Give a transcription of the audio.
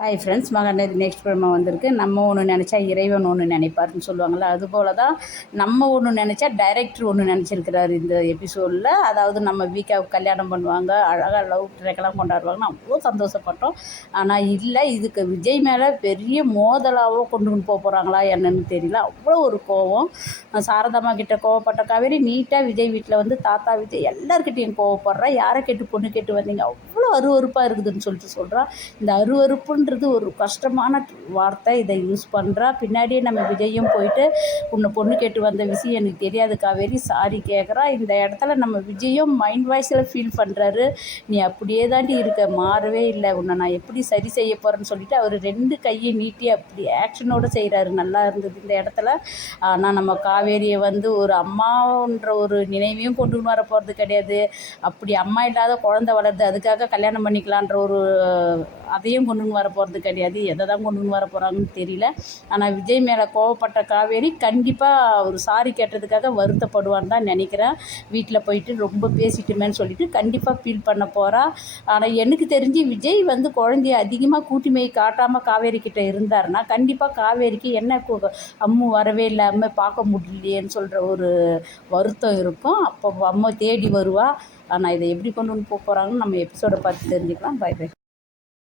Hi friends, மகநேதி next பிரமா வந்திருக்கு. நம்ம ஒன்று நினச்சா இறைவன் ஒன்று நினைப்பார்னு சொல்லுவாங்கள்ல, அதுபோல் தான் நம்ம ஒன்று நினச்சா டைரக்டர் ஒன்று நினச்சிருக்கிறாரு இந்த எபிசோடில். அதாவது நம்ம வீக்காவுக்கு கல்யாணம் பண்ணுவாங்க, அழகாக லவ் ட்ராக்கெல்லாம் கொண்டாடுவாங்கன்னு அவ்வளோ சந்தோஷப்பட்டோம். ஆனால் இல்லை, இதுக்கு விஜய் மேலே பெரிய மோதலாவோ கொண்டு போகிறாங்களா என்னன்னு தெரியல. அவ்வளோ ஒரு கோவம். சாரதாம்மா கிட்ட கோவப்பட்ட காவேரி நீட்டாக விஜய் வீட்டில் வந்து தாத்தா விஜய் எல்லாருக்கிட்டையும் கோவப்படுறா. யாரை கேட்டு பொண்ணு கேட்டு வந்தீங்க, அவ்வளோ அருவருப்பாக இருக்குதுன்னு சொல்லிட்டு சொல்கிறா. இந்த அருவருப்புன்றது ஒரு கஷ்டமான வார்த்தை. இதை யூஸ் பண்ணுறா. பின்னாடியே நம்ம விஜயும் போயிட்டு உன்னை பொண்ணு கேட்டு வந்த விஷயம் எனக்கு தெரியாது காவேரி, சாரி கேட்குறா. இந்த இடத்துல நம்ம விஜயும் மைண்ட் வாய்ஸில் ஃபீல் பண்ணுறாரு, நீ அப்படியே தாண்டி இருக்க, மாறவே இல்லை, உன்னை நான் எப்படி சரி செய்ய போகிறேன்னு சொல்லிட்டு அவர் 2 கையை நீட்டி அப்படி ஆக்ஷனோடு செய்கிறாரு. நல்லா இருந்தது இந்த இடத்துல. ஆனால் நம்ம காவேரியை வந்து ஒரு அம்மான்ற ஒரு நினைவையும் கொண்டு வர போகிறது கிடையாது. அப்படி அம்மா இல்லாத குழந்தை வளருது, அதுக்காக கல்யாணம் பண்ணிக்கலான்ற ஒரு அதையும் கொண்டு வர போகிறது கிடையாது. எதை தான் கொண்டு வர போகிறாங்கன்னு தெரியல. ஆனால் விஜய் மேலே கோவப்பட்ட காவேரி கண்டிப்பாக ஒரு சாரி கேட்டதுக்காக வருத்தப்படுவான்னு தான் நினைக்கிறேன். வீட்டில் போயிட்டு ரொம்ப பேசிட்டுமேன்னு சொல்லிட்டு கண்டிப்பாக ஃபீல் பண்ண போகிறா. ஆனால் எனக்கு தெரிஞ்சு விஜய் வந்து குழந்தைய அதிகமாக கூட்டிமை காட்டாமல் காவேரி கிட்டே இருந்தாருன்னா கண்டிப்பாக காவேரிக்கு என்ன அம்மு வரவே இல்லை, அம்மா பார்க்க முடியலையேன்னு சொல்கிற ஒரு வருத்தம் இருக்கும். அப்போ அம்மா தேடி வருவா. ஆனால் இதை எப்படி கொண்டு வந்து போகிறாங்கன்னு நம்ம எபிசோடை பார்த்து தெரிஞ்சுக்கலாம். Bye by.